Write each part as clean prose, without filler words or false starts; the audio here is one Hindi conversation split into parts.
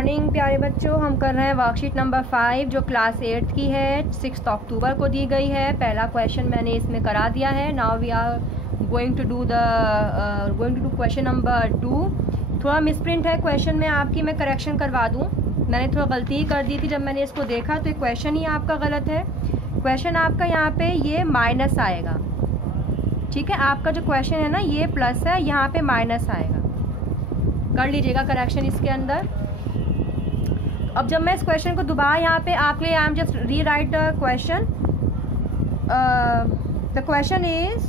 मॉर्निंग प्यारे बच्चों, हम कर रहे हैं वर्कशीट नंबर 5 जो क्लास 8 की है, 6 अक्टूबर को दी गई है। पहला क्वेश्चन मैंने इसमें करा दिया है। Now we are going to do question number 2। थोड़ा मिसप्रिंट है क्वेश्चन में आपकी, मैं करेक्शन करवा दूँ। मैंने थोड़ा गलती ही कर दी थी जब मैंने इसको देखा, तो क्वेश्चन ही आपका गलत है। क्वेश्चन आपका यहाँ पे ये माइनस आएगा, ठीक है। आपका जो क्वेश्चन है ना ये प्लस है, यहाँ पे माइनस आएगा। कर लीजिएगा करेक्शन इसके अंदर। अब जब मैं इस क्वेश्चन को दोबारा यहाँ पे आपके लिए आई एम जस्ट री right the question. The question is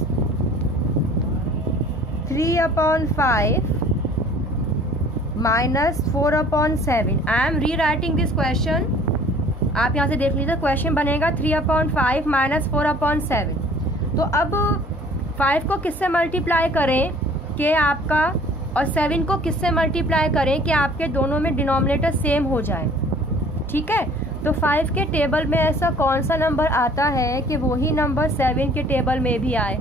3/5 minus 4/7। I am री राइटिंग दिस क्वेश्चन। आप यहाँ से देख लीजिए, क्वेश्चन बनेगा 3/5 माइनस 4/7। तो अब 5 को किससे मल्टीप्लाई करें कि आपका, और 7 को किससे मल्टीप्लाई करें कि आपके दोनों में डिनोमिनेटर सेम हो जाए, ठीक है। तो 5 के टेबल में ऐसा कौन सा नंबर आता है कि वही नंबर 7 के टेबल में भी आए,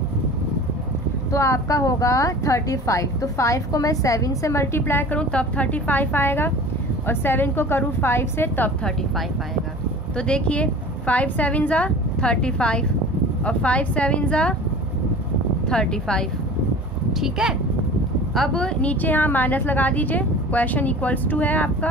तो आपका होगा 35। तो 5 को मैं 7 से मल्टीप्लाई करूं तब 35 आएगा, और 7 को करूं 5 से तब 35 आएगा। तो देखिए 5 7 ज़ा 35 और 5 7 ज़ा 35, ठीक है। अब नीचे यहाँ माइनस लगा दीजिए, क्वेश्चन इक्वल्स टू है आपका।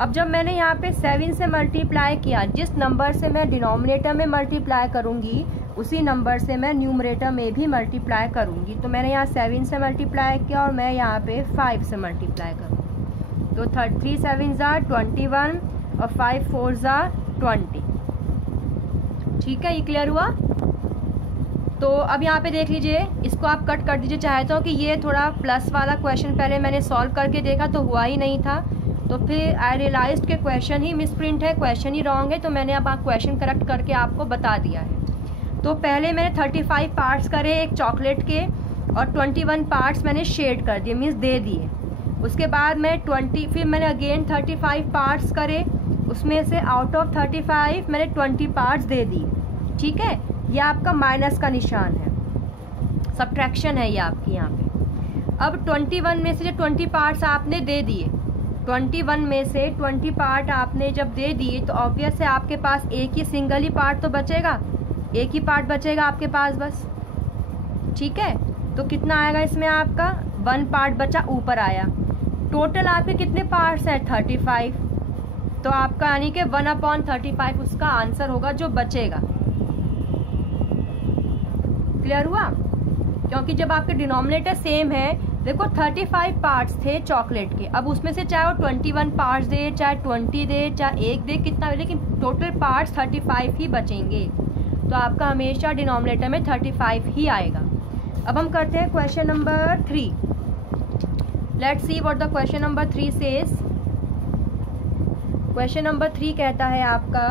अब जब मैंने यहाँ पे 7 से मल्टीप्लाई किया, जिस नंबर से मैं डिनोमिनेटर में मल्टीप्लाई करूँगी उसी नंबर से मैं न्यूमरेटर में भी मल्टीप्लाई करूँगी। तो मैंने यहाँ 7 से मल्टीप्लाई किया और मैं यहाँ पे 5 से मल्टीप्लाई करूँगी। तो 3 7 ज़ा 21 और 5 4 ज़ा 20, ठीक है। ये क्लियर हुआ। तो अब यहाँ पे देख लीजिए, इसको आप कट कर दीजिए चाहता हूँ कि ये थोड़ा प्लस वाला क्वेश्चन पहले मैंने सॉल्व करके देखा तो हुआ ही नहीं था, तो फिर आई रियलाइज्ड के क्वेश्चन ही मिसप्रिंट है, क्वेश्चन ही रॉन्ग है। तो मैंने अब क्वेश्चन करेक्ट करके आपको बता दिया है। तो पहले मैंने 35 पार्ट्स करे एक चॉकलेट के, और 21 पार्ट्स मैंने शेड कर दिए, मीन्स दे दिए। उसके बाद मैं फिर मैंने अगेन 35 पार्ट्स करे, उसमें से आउट ऑफ 35 मैंने 20 पार्ट्स दे दिए, ठीक है। ये आपका माइनस का निशान है, सब्ट्रैक्शन है ये आपकी यहाँ पे। अब 21 में से जो 20 पार्ट्स आपने दे दिए, 21 में से 20 पार्ट आपने जब दे दिए, तो ऑब्वियस है आपके पास एक ही सिंगल ही पार्ट तो बचेगा, एक ही पार्ट बचेगा आपके पास बस, ठीक है। तो कितना आएगा इसमें आपका 1 पार्ट बचा, ऊपर आया। टोटल आपके कितने पार्ट्स हैं 35, तो आपका यानी कि 1/35 उसका आंसर होगा जो बचेगा। क्लियर हुआ। क्योंकि जब आपके डिनोमिनेटर सेम है, देखो 35 पार्ट्स थे चॉकलेट के, अब उसमें से चाहे वो 21 पार्ट्स दे, चाहे 20 दे, चाहे 1 दे, कितना, लेकिन टोटल पार्ट्स 35 ही बचेंगे। तो आपका हमेशा डिनोमिनेटर में 35 ही आएगा। अब हम करते हैं question number 3। Let's see what the question number 3 says. Question number 3 कहता है आपका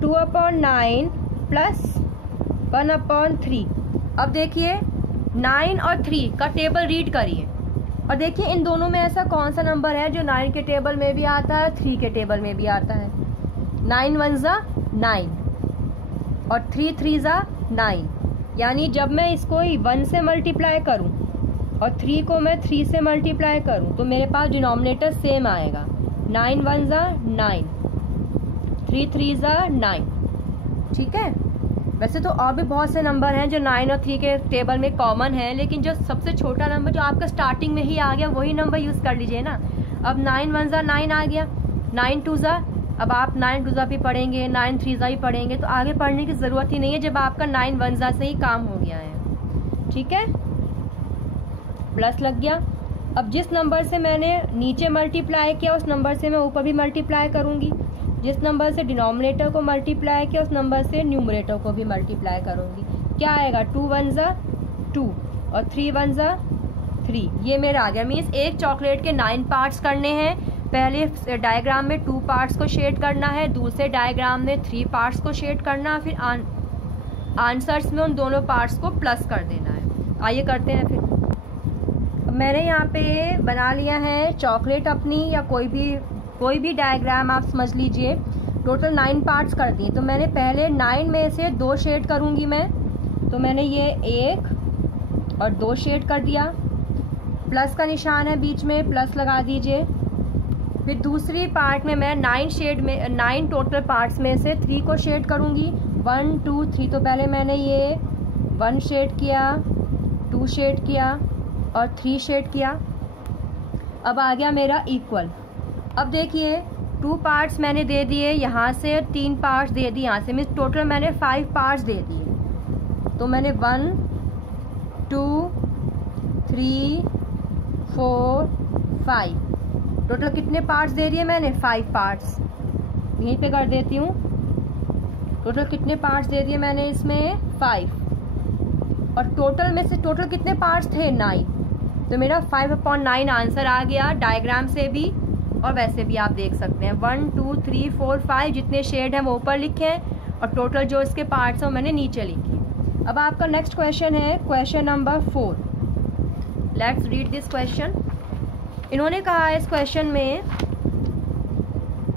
2/9 प्लस 1/3। अब देखिए 9 और 3 का टेबल रीड करिए, और देखिए इन दोनों में ऐसा कौन सा नंबर है जो 9 के टेबल में भी आता है, 3 के टेबल में भी आता है। 9 1 ज़ा 9 और 3 3 ज़ा 9, यानी जब मैं इसको 1 से मल्टीप्लाई करूं और 3 को मैं 3 से मल्टीप्लाई करूं तो मेरे पास डिनोमिनेटर सेम आएगा। 9 1 ज़ा 9, 3 3 ज़ा 9, ठीक है। वैसे तो और भी बहुत से नंबर हैं जो 9 और 3 के टेबल में कॉमन है, लेकिन जो सबसे छोटा नंबर जो आपका स्टार्टिंग में ही आ गया वही नंबर यूज़ कर लीजिए ना। अब 9 1 ज़ा 9 आ गया, 9 2 ज़ा, अब आप 9 2 ज़ा भी पढ़ेंगे, 9 3 ज़ा भी पढ़ेंगे, तो आगे पढ़ने की ज़रूरत ही नहीं है जब आपका 9 1 ज़ा से ही काम हो गया है, ठीक है। प्लस लग गया। अब जिस नंबर से मैंने नीचे मल्टीप्लाई किया उस नंबर से मैं ऊपर भी मल्टीप्लाई करूँगी, जिस नंबर से डिनोमिनेटर को मल्टीप्लाई किया उस नंबर से न्यूमरेटर को भी मल्टीप्लाई करूँगी। क्या आएगा 2 1 ज़ा 2 और 3 1 ज़ा 3, ये मेरा आ गया। मीन्स एक चॉकलेट के 9 पार्ट्स करने हैं। पहले डायग्राम में 2 पार्ट्स को शेड करना है, दूसरे डायग्राम में 3 पार्ट्स को शेड करना है, फिर आंसर्स में उन दोनों पार्ट्स को प्लस कर देना है। आइए करते हैं फिर। मैंने यहाँ पे बना लिया है चॉकलेट अपनी, या कोई भी डायग्राम आप समझ लीजिए। टोटल 9 पार्ट्स कर दिए, तो मैंने पहले 9 में से 2 शेड करूँगी मैं, तो मैंने ये 1 और 2 शेड कर दिया। प्लस का निशान है बीच में, प्लस लगा दीजिए। फिर दूसरी पार्ट में मैं 9 टोटल पार्ट्स में से 3 को शेड करूँगी। 1 2 3। तो पहले मैंने ये 1 शेड किया, 2 शेड किया और 3 शेड किया। अब आ गया मेरा इक्वल। अब देखिए 2 पार्ट्स मैंने दे दिए यहाँ से, 3 पार्ट्स दे दिए यहाँ से, मीन्स टोटल मैंने 5 पार्ट्स दे दिए। तो मैंने 1 2 3 4 5 टोटल कितने पार्ट्स दे दिए मैंने? 5 पार्ट्स। यहीं पे कर देती हूँ। टोटल कितने पार्ट्स दे दिए मैंने इसमें? 5। और टोटल में से टोटल कितने पार्ट्स थे? 9। तो मेरा 5/9 आंसर आ गया, डायग्राम से भी और वैसे भी आप देख सकते हैं। 1 2 3 4 5 जितने शेड हैं वो ऊपर लिखे हैं और टोटल जो इसके पार्ट्स हैं वो मैंने नीचे लिखे। अब आपका नेक्स्ट क्वेश्चन है question number 4। Let's read this question. इन्होंने कहा है इस क्वेश्चन में,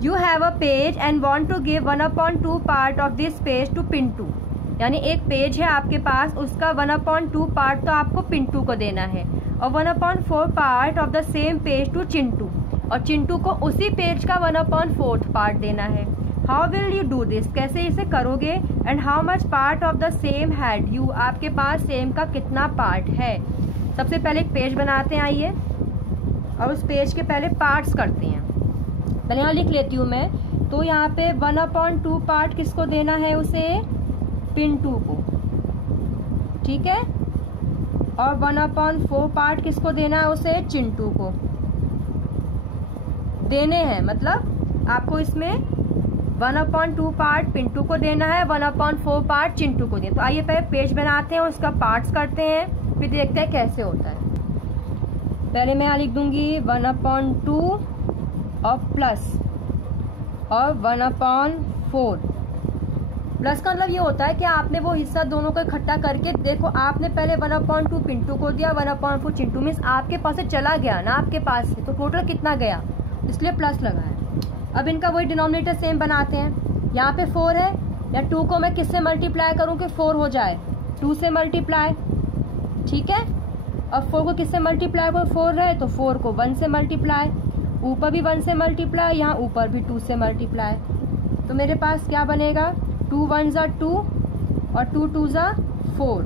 you have a page and want to give 1/2 part of this page to Pintu. यानी एक पेज है आपके पास, उसका 1/2 पार्ट तो आपको पिंटू को देना है और 1/4 part of the same page to Chintu, और चिंटू को उसी पेज का 1/4 पार्ट देना है। How will you do this? कैसे इसे करोगे? And how much part of the same had you? आपके पास सेम का कितना पार्ट है? सबसे पहले एक पेज बनाते हैं, आइए, और उस पेज के पहले पार्ट्स करते हैं। पहले यहाँ लिख लेती हूँ मैं। तो यहाँ पे 1/2 पार्ट किसको देना है? उसे पिंटू को, ठीक है। और 1/4 पार्ट किसको देना है? उसे चिंटू को देने हैं। मतलब आपको इसमें 1/2 पार्ट पिंटू को देना है, 1/4 पार्ट चिंटू को देना। तो आइए पहले पेज बनाते हैं, उसका पार्ट्स करते हैं, फिर देखते हैं कैसे होता है। पहले मैं यहाँ लिख दूंगी 1/2 और प्लस और 1/4। प्लस का मतलब ये होता है कि आपने वो हिस्सा दोनों को इकट्ठा करके, देखो आपने पहले 1/2 पिंटू को दिया, 1/4 चिंटू, मीन्स आपके पास से चला गया ना आपके पास से, तो टोटल कितना गया, इसलिए प्लस लगाया। अब इनका वही डिनोमिनेटर सेम बनाते हैं। यहाँ पे 4 है, या 2 को मैं किससे मल्टीप्लाई करूँ कि 4 हो जाए? 2 से मल्टीप्लाई, ठीक है। अब 4 को किससे मल्टीप्लाई करो? 4 रहे तो 4 को 1 से मल्टीप्लाई, ऊपर भी 1 से मल्टीप्लाई, यहाँ ऊपर भी 2 से मल्टीप्लाई। तो मेरे पास क्या बनेगा? 2 1 ज़ा 2 और 2 2 ज़ा 4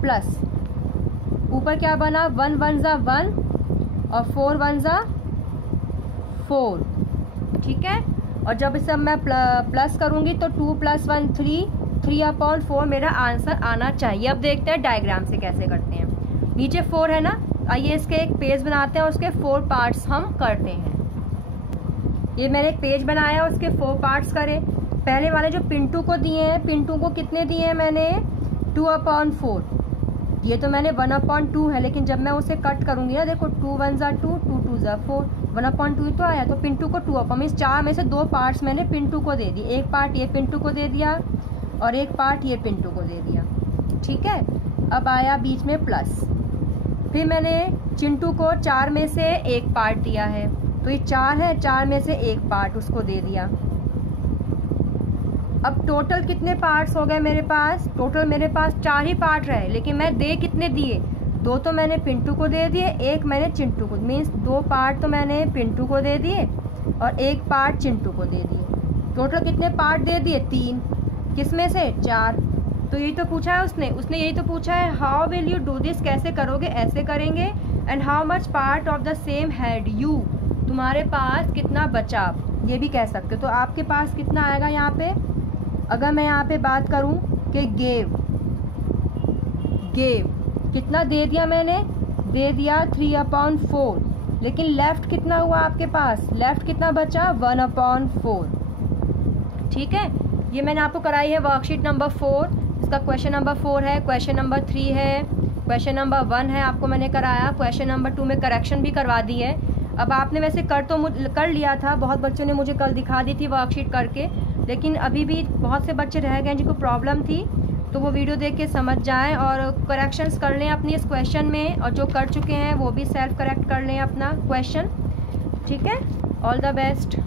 प्लस ऊपर क्या बना? 1 1 ज़ा 1 और 4 1 ज़ा 4, ठीक है। और जब इसे मैं प्लस करूंगी तो 2 + 1 3, 3/4 मेरा आंसर आना चाहिए। अब देखते हैं डायग्राम से कैसे करते हैं। नीचे 4 है ना, आइए इसके एक पेज बनाते हैं और उसके 4 पार्ट्स हम करते हैं। ये मैंने एक पेज बनाया, उसके 4 पार्ट्स करे। पहले वाले जो पिंटू को दिए हैं, पिंटू को कितने दिए हैं मैंने? 2/4। ये तो मैंने 1/2 है, लेकिन जब मैं उसे कट करूंगी ना, देखो 2 1 ज़ा 2, 2 2 ज़ा 4, 1/2 तो आया। तो पिंटू को 2/4 मीन्स 4 में से 2 पार्ट्स मैंने पिंटू को दे दिए। एक पार्ट ये पिंटू को दे दिया और एक पार्ट ये पिंटू को दे दिया, ठीक है। अब आया बीच में प्लस, फिर मैंने चिंटू को 4 में से 1 पार्ट दिया है, तो ये 4 है, 4 में से 1 पार्ट उसको दे दिया। अब टोटल कितने पार्ट्स हो गए मेरे पास? टोटल मेरे पास 4 ही पार्ट रहे, लेकिन मैं दे कितने दिए? 2 तो मैंने पिंटू को दे दिए, 1 मैंने चिंटू को, मीन्स 2 पार्ट तो मैंने पिंटू को दे दिए और 1 पार्ट चिंटू को दे दिए। टोटल कितने पार्ट दे दिए? 3। किसमें से? 4। तो यही तो पूछा है उसने यही तो पूछा है, how will you do this? कैसे करोगे? ऐसे करेंगे। And how much part of the same had you? तुम्हारे पास कितना बचा, ये भी कह सकते हो। तो आपके पास कितना आएगा यहाँ पे? अगर मैं यहाँ पे बात करूँ कि गेव कितना दे दिया मैंने? दे दिया 3/4, लेकिन लेफ्ट कितना हुआ आपके पास? लेफ्ट कितना बचा? 1/4, ठीक है। ये मैंने आपको कराई है वर्कशीट नंबर 4, इसका क्वेश्चन नंबर 4 है, क्वेश्चन नंबर 3 है, क्वेश्चन नंबर 1 है, आपको मैंने कराया। क्वेश्चन नंबर 2 में करेक्शन भी करवा दी है। अब आपने वैसे कर लिया था, बहुत बच्चों ने मुझे कल दिखा दी थी वर्कशीट करके, लेकिन अभी भी बहुत से बच्चे रह गए जिनको प्रॉब्लम थी, तो वो वीडियो देख के समझ जाएं और करेक्शंस कर लें अपनी इस क्वेश्चन में, और जो कर चुके हैं वो भी सेल्फ करेक्ट कर लें अपना क्वेश्चन, ठीक है। All the best.